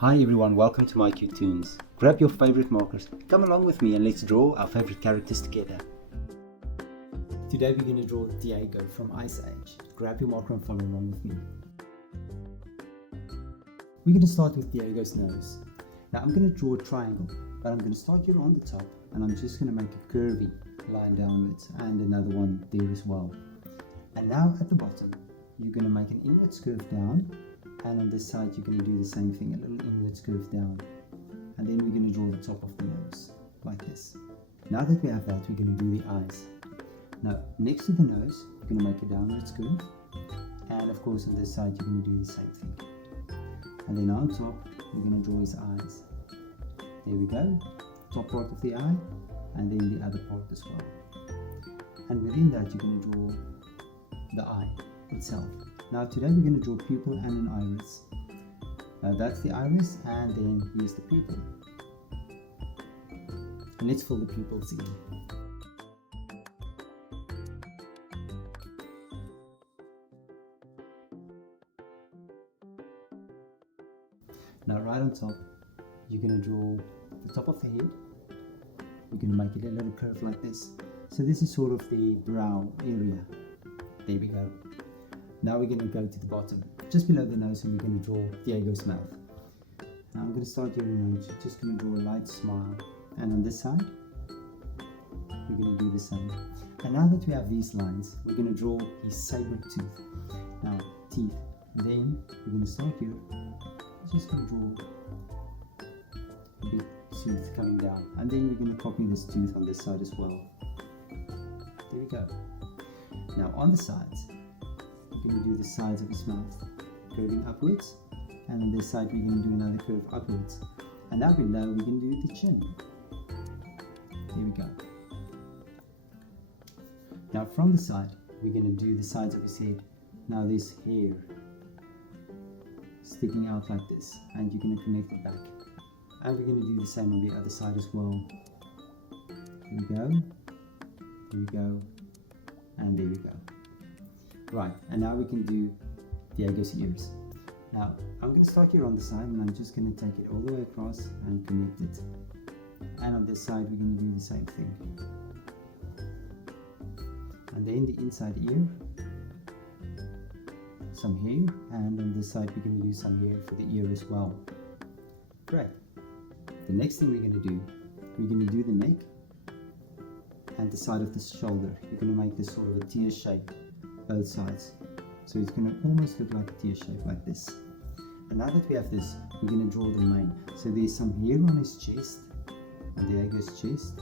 Hi everyone, welcome to My Cute Toons. Grab your favorite markers, come along with me and let's draw our favorite characters together. Today we're going to draw Diego from Ice Age. Grab your marker and follow along with me. We're going to start with Diego's nose. Now I'm going to draw a triangle, but I'm going to start here on the top and I'm just going to make a curvy line downwards and another one there as well. And now at the bottom, you're going to make an inwards curve down. And on this side you're going to do the same thing, a little inwards curve down, and then we're going to draw the top of the nose like this. Now that we have that, we're going to do the eyes. Now next to the nose you're going to make a downwards curve, and of course on this side you're going to do the same thing, and then on top we're going to draw his eyes. There we go, top part of the eye and then the other part as well, and within that you're going to draw the eye itself. Now today we're going to draw a pupil and an iris. Now that's the iris and then here's the pupil. And let's fill the pupils in. Now right on top you're going to draw the top of the head. You're going to make it a little curve like this. So this is sort of the brow area. There we go. Now we're going to go to the bottom, just below the nose, and we're going to draw Diego's mouth. Now I'm going to start here in nose, just going to draw a light smile, and on this side, we're going to do the same. And now that we have these lines, we're going to draw his saber tooth. Now, teeth, and then we're going to start here, just going to draw a big tooth coming down, and then we're going to copy this tooth on this side as well. There we go. Now on the sides, we're going to do the sides of his mouth, curving upwards, and on this side we're going to do another curve upwards, and now below we're going to do the chin. There we go. Now from the side we're going to do the sides of his head. Now this hair sticking out like this, and you're going to connect it back, and we're going to do the same on the other side as well. Here we go, here we go, and there we go. Right, and now we can do Diego's ears. Now, I'm going to start here on the side and I'm just going to take it all the way across and connect it. And on this side, we're going to do the same thing. And then the inside ear, some hair, and on this side, we're going to do some hair for the ear as well. Great. The next thing we're going to do, we're going to do the neck and the side of the shoulder. You're going to make this sort of a tear shape. Both sides, so it's going to almost look like a tear shape like this. And now that we have this, we're going to draw the mane. So there's some hair on his chest, on Diego's chest,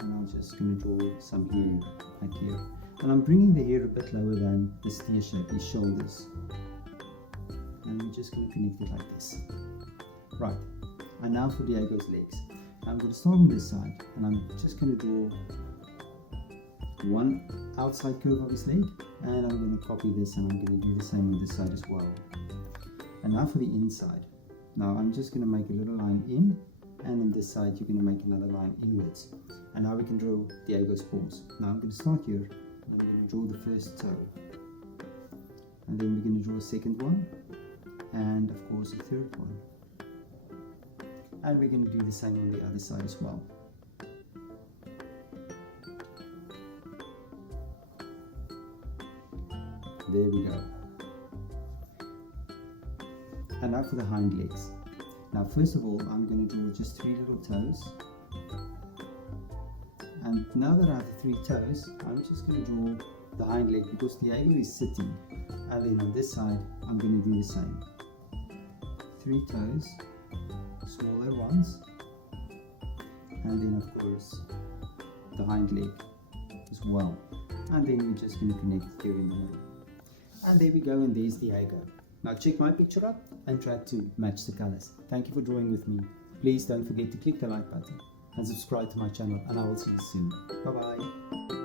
and I'm just going to draw some hair like here, and I'm bringing the hair a bit lower than this tear shape, his shoulders, and we're just going to connect it like this. Right, and now for Diego's legs. I'm going to start on this side, and I'm just going to draw one outside curve of his leg, and I'm going to copy this and I'm going to do the same on this side as well. And now for the inside. Now I'm just going to make a little line in, and on this side you're going to make another line inwards. And now we can draw Diego's paws. Now I'm going to start here and I'm going to draw the first toe, and then we're going to draw a second one, and of course a third one, and we're going to do the same on the other side as well. There we go. And now for the hind legs. Now first of all, I'm going to draw just 3 little toes. And now that I have the 3 toes, I'm just going to draw the hind leg because Diego is sitting. And then on this side, I'm going to do the same. 3 toes, smaller ones. And then of course, the hind leg as well. And then we're just going to connect here in the middle. And there we go, and there's Diego. Now check my picture up and try to match the colors. Thank you for drawing with me. Please don't forget to click the like button and subscribe to my channel, and I will see you soon. Bye bye.